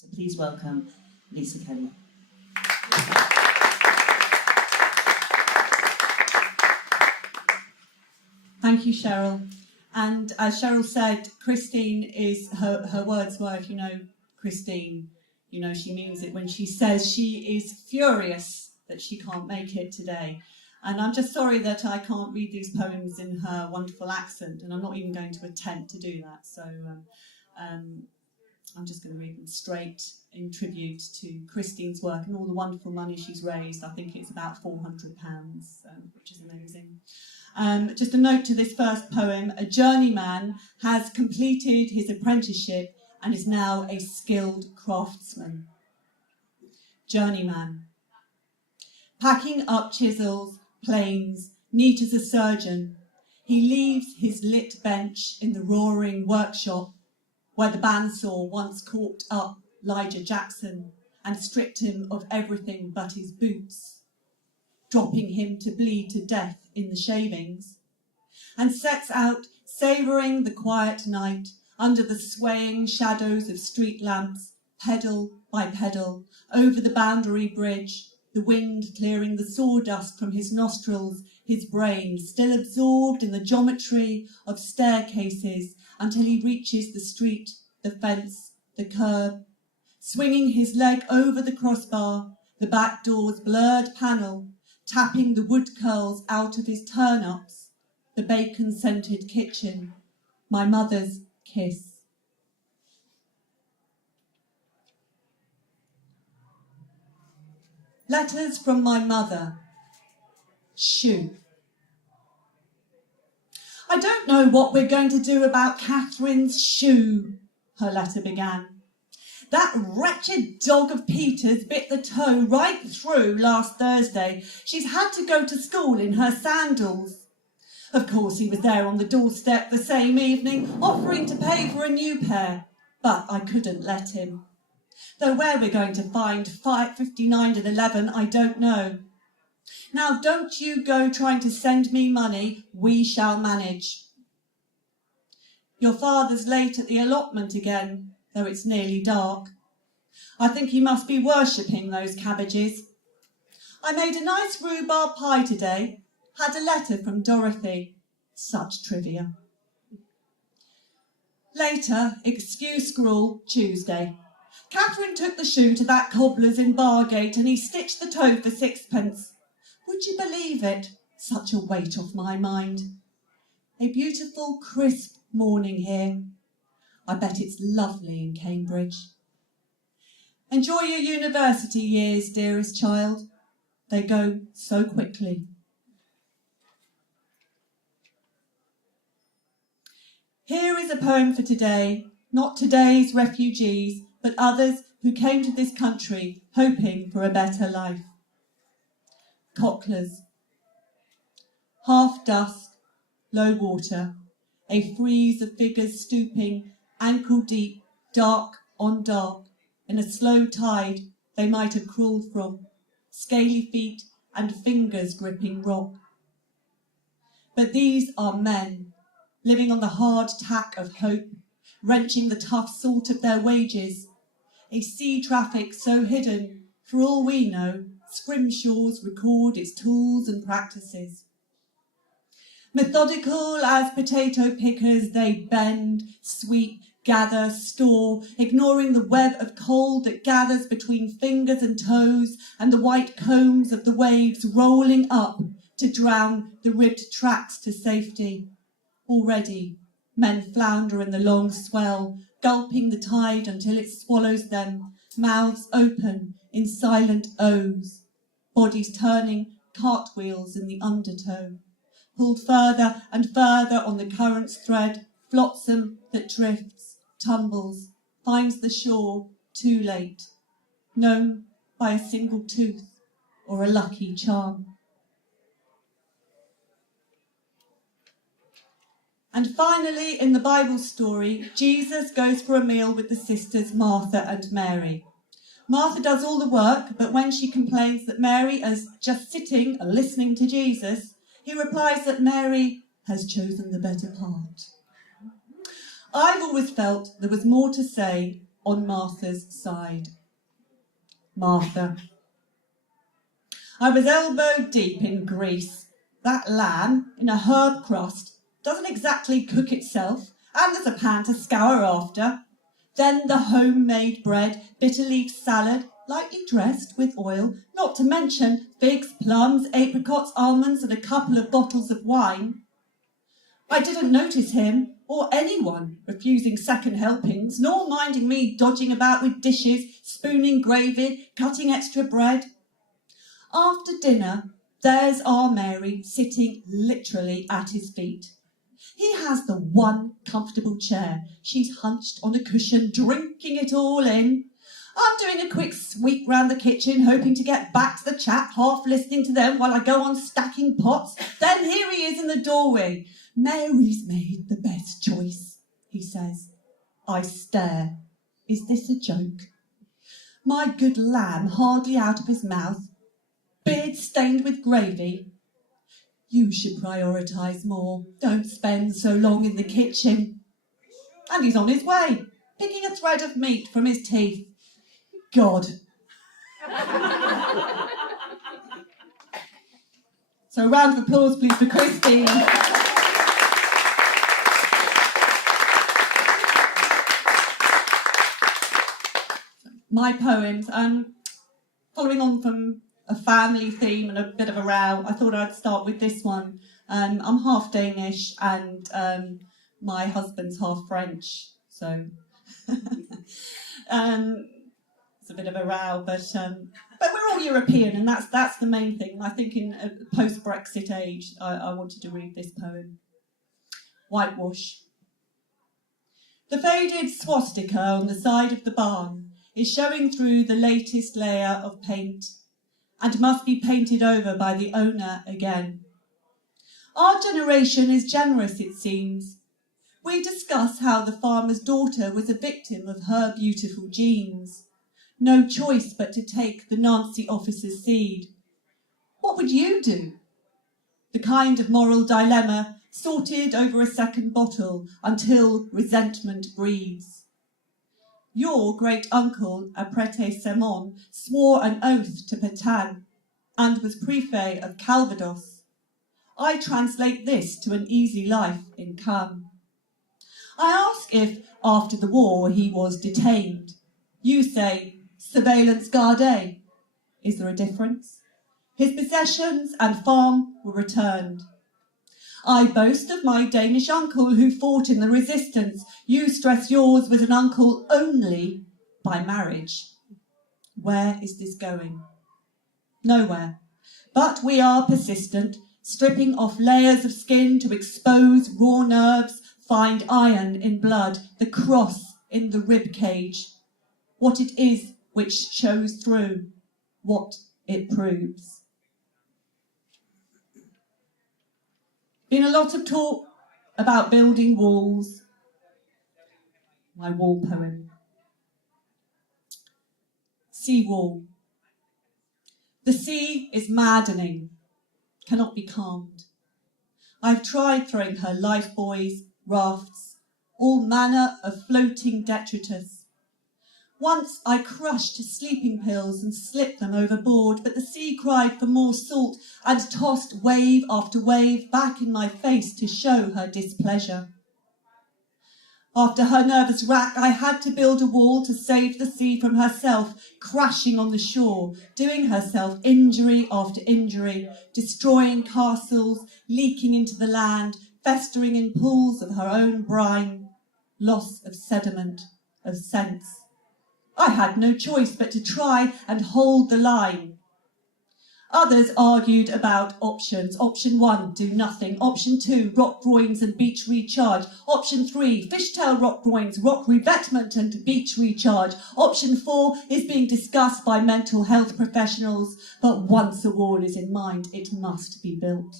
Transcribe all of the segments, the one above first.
So please welcome Lisa Kenmore. Thank you, Cheryl. And as Cheryl said, Christine is, her words were, if you know Christine, you know she means it when she says she is furious that she can't make it today. And I'm just sorry that I can't read these poems in her wonderful accent, and I'm not even going to attempt to do that. So I'm just going to read them straight in tribute to Christine's work and all the wonderful money she's raised. I think it's about £400, which is amazing. Just a note to this first poem: a journeyman has completed his apprenticeship and is now a skilled craftsman. Journeyman. Packing up chisels, planes, neat as a surgeon, he leaves his lit bench in the roaring workshop where the bandsaw once corked up Elijah Jackson and stripped him of everything but his boots, dropping him to bleed to death in the shavings, and sets out savouring the quiet night under the swaying shadows of street lamps, pedal by pedal, over the Boundary Bridge, the wind clearing the sawdust from his nostrils, his brain still absorbed in the geometry of staircases until he reaches the street, the fence, the curb, swinging his leg over the crossbar, the back door's blurred panel, tapping the wood curls out of his turn-ups, the bacon-scented kitchen, my mother's kiss. Letters from my mother. Shoe. I don't know what we're going to do about Catherine's shoe, her letter began. That wretched dog of Peter's bit the toe right through last Thursday. She's had to go to school in her sandals. Of course, he was there on the doorstep the same evening, offering to pay for a new pair, but I couldn't let him. Though where we're going to find 5.59 and 11, I don't know. Now, don't you go trying to send me money. We shall manage. Your father's late at the allotment again, though it's nearly dark. I think he must be worshipping those cabbages. I made a nice rhubarb pie today. Had a letter from Dorothy. Such trivia. Later, excuse scrawl, Tuesday. Catherine took the shoe to that cobbler's in Bargate and he stitched the toe for 6p. Would you believe it? Such a weight off my mind. A beautiful, crisp morning here. I bet it's lovely in Cambridge. Enjoy your university years, dearest child. They go so quickly. Here is a poem for today, not today's refugees, but others who came to this country hoping for a better life. Cocklers. Half dusk, low water, a frieze of figures stooping, ankle deep, dark on dark, in a slow tide they might have crawled from, scaly feet and fingers gripping rock. But these are men, living on the hard tack of hope, wrenching the tough salt of their wages, a sea traffic so hidden, for all we know, scrimshaws record its tools and practices. Methodical as potato pickers, they bend, sweep, gather, store, ignoring the web of coal that gathers between fingers and toes and the white combs of the waves rolling up to drown the ribbed tracks to safety. Already, men flounder in the long swell, gulping the tide until it swallows them, mouths open in silent O's, bodies turning cartwheels in the undertow, pulled further and further on the current's thread, flotsam that drifts, tumbles, finds the shore too late, known by a single tooth or a lucky charm. And finally, in the Bible story, Jesus goes for a meal with the sisters Martha and Mary. Martha does all the work, but when she complains that Mary is just sitting and listening to Jesus, he replies that Mary has chosen the better part. I've always felt there was more to say on Martha's side. Martha. I was elbow deep in grease. That lamb in a herb crust doesn't exactly cook itself, and there's a pan to scour after. Then the homemade bread, bitter leaf salad, lightly dressed with oil, not to mention figs, plums, apricots, almonds, and a couple of bottles of wine. I didn't notice him or anyone refusing second helpings, nor minding me dodging about with dishes, spooning gravy, cutting extra bread. After dinner, there's our Mary sitting literally at his feet. He has the one comfortable chair. She's hunched on a cushion, drinking it all in. I'm doing a quick sweep round the kitchen, hoping to get back to the chat, half listening to them while I go on stacking pots. Then here he is in the doorway. Mary's made the best choice, he says. I stare. Is this a joke? My good lamb hardly out of his mouth, beard stained with gravy. You should prioritise more. Don't spend so long in the kitchen. And he's on his way, picking a thread of meat from his teeth. God. So a round of applause, please, for Christine. My poems, following on from a family theme and a bit of a row, I thought I'd start with this one. I'm half Danish and my husband's half French, so it's a bit of a row, but we're all European, and that's the main thing. I think in a post-Brexit age, I wanted to read this poem. Whitewash. The faded swastika on the side of the barn is showing through the latest layer of paint and must be painted over by the owner again. Our generation is generous, it seems. We discuss how the farmer's daughter was a victim of her beautiful genes. No choice but to take the Nancy officer's seed. What would you do? The kind of moral dilemma sorted over a second bottle until resentment breeds. Your great-uncle, Aprete-Semon, swore an oath to Pétain and was prefet of Calvados. I translate this to an easy life in Cannes. I ask if, after the war, he was detained. You say, surveillance gardée. Is there a difference? His possessions and farm were returned. I boast of my Danish uncle who fought in the resistance. You stress yours was an uncle only by marriage. Where is this going? Nowhere. But we are persistent, stripping off layers of skin to expose raw nerves, find iron in blood, the cross in the rib cage. What it is which shows through, what it proves. Been a lot of talk about building walls. My wall poem. Sea wall. The sea is maddening, cannot be calmed. I've tried throwing her life buoys, rafts, all manner of floating detritus. Once I crushed sleeping pills and slipped them overboard, but the sea cried for more salt and tossed wave after wave back in my face to show her displeasure. After her nervous rack, I had to build a wall to save the sea from herself, crashing on the shore, doing herself injury after injury, destroying castles, leaking into the land, festering in pools of her own brine, loss of sediment, of sense. I had no choice but to try and hold the line. Others argued about options. Option 1, do nothing. Option 2, rock groins and beach recharge. Option 3, fishtail rock groins, rock revetment and beach recharge. Option 4 is being discussed by mental health professionals, but once a wall is in mind, it must be built.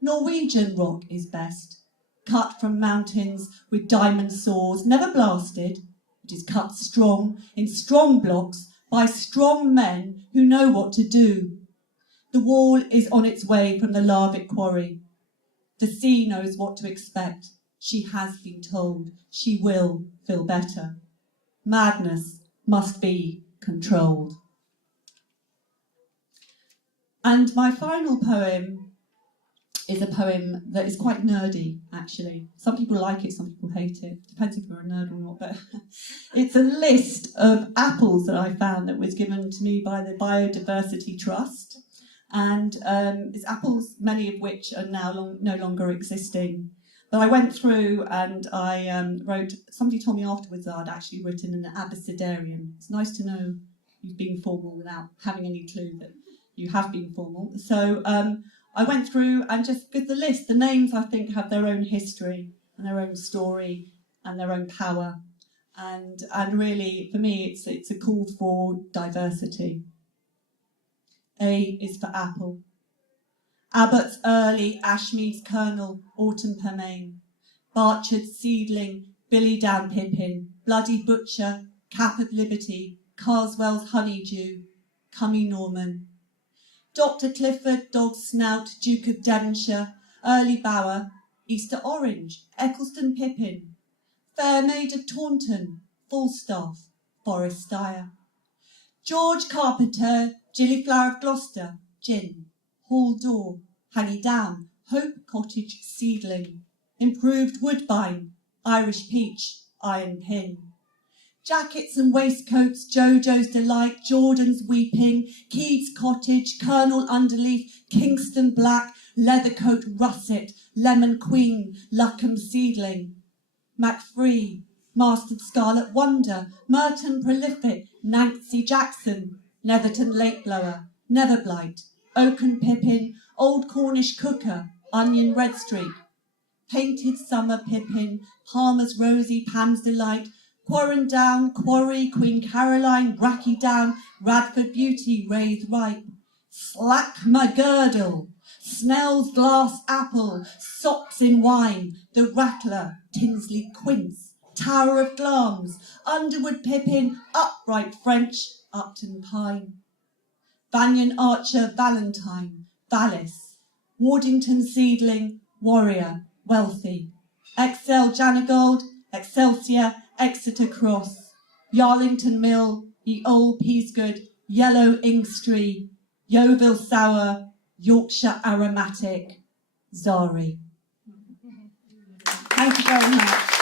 Norwegian rock is best, cut from mountains with diamond saws, never blasted. It is cut strong, in strong blocks, by strong men who know what to do. The wall is on its way from the Larvik quarry. The sea knows what to expect. She has been told she will feel better. Madness must be controlled. And my final poem is a poem that is quite nerdy, actually. Some people like it, some people hate it. Depends if you're a nerd or not, but it's a list of apples that I found that was given to me by the Biodiversity Trust. And it's apples, many of which are now no longer existing. But I went through and I wrote, somebody told me afterwards that I'd actually written an abecedarian. It's nice to know you've been formal without having any clue that you have been formal. So I went through and just with the list, the names I think have their own history and their own story and their own power. And really, for me, it's a call for diversity. A is for apple. Abbott's early, Ashmead's kernel, autumn pearmain. Barchard's seedling, Billy Dan Pippin, Bloody Butcher, Cap of Liberty, Carswell's honeydew, Cummy Norman. Dr. Clifford, Dog Snout, Duke of Devonshire, Early Bower, Easter Orange, Eccleston Pippin, Fair Maid of Taunton, Falstaff, Forest Stire. George Carpenter, Gillyflower of Gloucester, Gin, Hall Door, Hanging Down, Hope Cottage Seedling, Improved Woodbine, Irish Peach, Iron Pin. Jackets and waistcoats, Jojo's Delight, Jordan's Weeping, Keats Cottage, Colonel Underleaf, Kingston Black, Leathercoat Russet, Lemon Queen, Luckham Seedling. Macfree, Mastered Scarlet Wonder, Merton Prolific, Nancy Jackson, Netherton Late Blower, Neverblight, Oaken Pippin, Old Cornish Cooker, Onion Redstreak, Painted Summer Pippin, Palmer's Rosy, Pam's Delight, Quarren Down, Quarry, Queen Caroline, Racky Down, Radford Beauty, Wraith Ripe, Slack my Girdle, Snell's Glass Apple, Sops in Wine, The Rattler, Tinsley Quince, Tower of Glamis, Underwood Pippin, Upright French, Upton Pine. Banyan Archer, Valentine, Vallis, Wardington Seedling, Warrior, Wealthy, Excel Janigold, Excelsior, Exeter Cross, Yarlington Mill, Ye Old Peasgood, Yellow Inkstree, Yeovil Sour, Yorkshire Aromatic, Zari. Thank you very much.